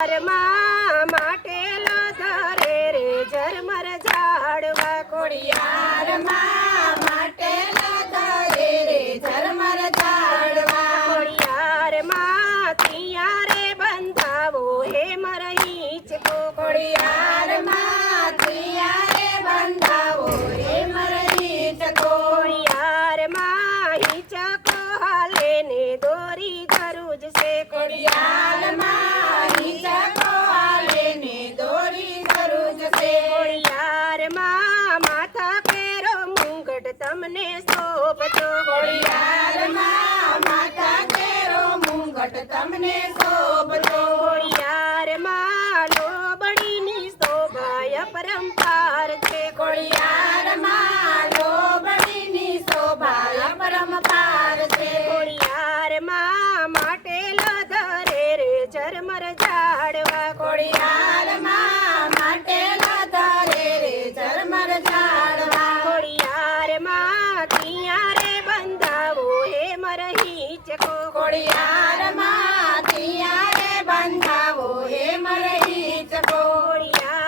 માટેલો ધરે રે ઝરમર ઝાડવા ખોડિયારમાં માટેલો ધરે રે ઝરમર ઝાડવા ખોડિયારમાં તિયા રે બંધાવો હે મરહીચકો ખોડિયારમાં તિયા રે બંધાવો હે મરહીચકો ખોડિયારમાં હિંચકો હાલે ને દોરી ધરુજ છે ખોડિયારમાં હિંચકો હાલે ને દોરી ધરુજ છે ખોડિયારમાં માથા પેરો મુંગટ તમને શોભતો ખોડિયારમાં માથા કેરો મુંગટ તમને શોભતો ખોડિયારમાં લોબડીની શોભાય પરંપાર છે ખોડિયારમાં લોબડીની શોભા પરંપાર છે ખોડિયારમાં માટેલો ધરે રે ઝરમર ઝાડવા ખોડિયારમાં માટેલો ધરે રે ઝરમર ઝાડવા ખોડિયારમાં તિયા રે બંધાવો હે મરહીચકો ખોડિયારમાં તિયા રે બંધાવો હે મરહીચકો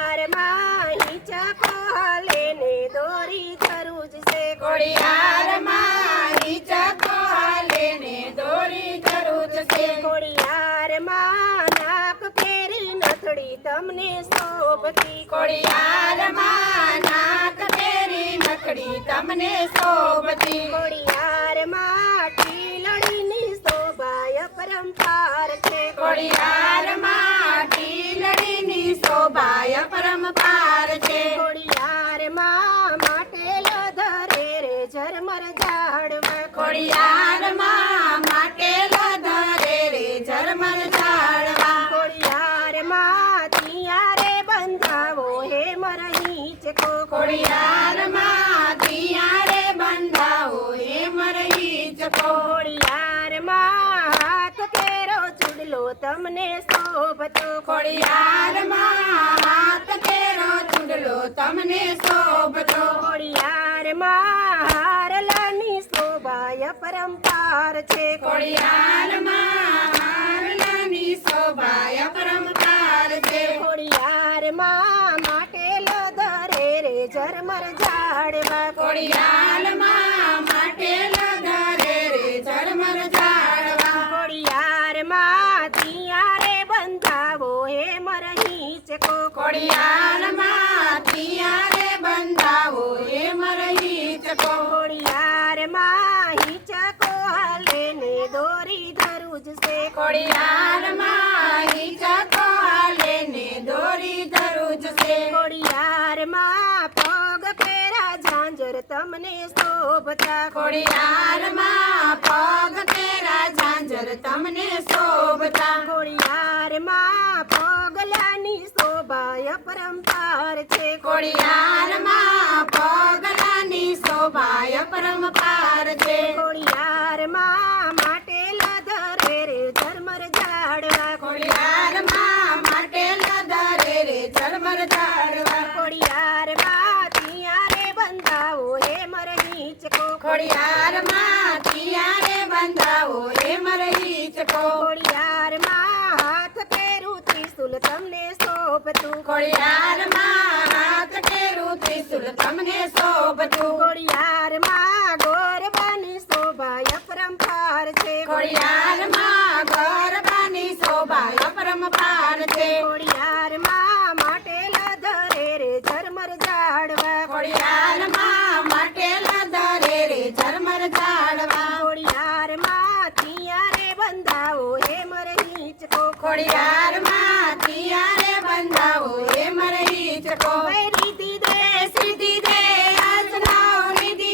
ખોડિયારમાં હિંચકો હાલે ને દોરી ધરુજ છે ખોડિયારમાં હિંચકો હાલે ને દોરી ધરુજ છે ખોડિયારમાં નાક ફેરી નથડી તમને શોભતી ખોડિયારમાં નાક ફેરી નખડી તમને શોભતી ખોડિયારમાં ટીલડીની શોભાય પરંપાર છે ખોડિયારમાં ટીલડીની શોભાય પરંપાર છે ખોડિયારમાં માટેલો ધરે રે ઝરમર ઝાડવા ખોડિયારમાં માટેલો ધરે રે ઝરમર ઝાડવા ખોડિયારમાં તિયા રે બંધાવો હે મરહીચકો ખોડિયારમાં તિયા રે બંધાવો હે મરહીચકો ખોડિયારમાં હાથ કેરો ચૂડલો તમને શોભતો ખોડિયારમાં હાથ કેરો ચૂંડલો તમને શોભતો ખોડિયારમાં હારલાની શોભાય પરંપાર છે ખોડિયારમાં હારલાની શોભાય પરંપાર છે ખોડિયારમાં માટેલો ધરે રે ઝરમર ઝાડવા ખોડિયારમાં માટેલો ધરે રે ઝરમર ઝાડવા ખોડિયારમાં તિયા રે બંધાવો હે મરહીચકો ખોડિયારમાં તિયા રે બંધાવો હે મરહીચકો ખોડિયારમાં હિંચકો હાલે ને દોરી ધરુજ છે ખોડિયારમાં હિંચકો હાલે ને દોરી ધરુજ છે ખોડિયારમાં પગ પેરા ઝાંઝર તમને શોભતા ખોડિયારમાં પગ તેરા ઝાંઝર તમને શોભતા ખોડિયારમાં પગલાની શોભાય પરંપાર છે ખોડિયારમાં પગલાની શોભાય પરંપાર છે ખોડિયારમાં માટેલા ધરે રે ઝરમર ઝાડવા ખોડિયારમાં માટેલો ધરે રે ઝરમર ઝાડવા ખોડિયારમાં તિયા રે બંધાવો હે મરહીચકો ખોડિયારમાં તિયા રે બંધાવો હે મરહીચકો ખોડિયારમાં હાથ પેરું ત્રિશુલ તમને શોભતું ખોડિયારમાં હાથ કેરું ત્રિશુલ તમને શોભતું ખોડિયારમાં ગોરબાની શોભાય પરંપાર છે ખોડિયારમાં ગરબાની શોભાય પરંપાર છે ખોડિયારમાં માટેલા ધરે રે ઝરમર ઝાડવા ખોડિયારમાં માટેલા ધરે રે ઝરમર ઝાડવા ખોડિયારમાં તિયા રે બંધાવો હે મરહીચકો ખોડિયારમાં તિયા રે બંધાવો હે મરહીચકો રીતિ દે સિદ્ધિ દે આજનાઓ નિધિ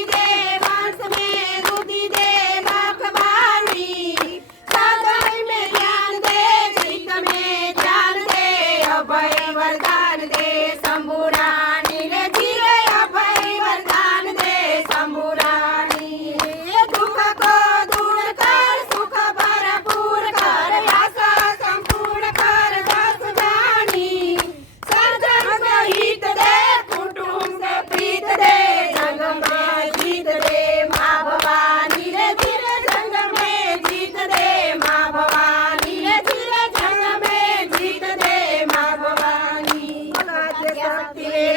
ભક્તિ રે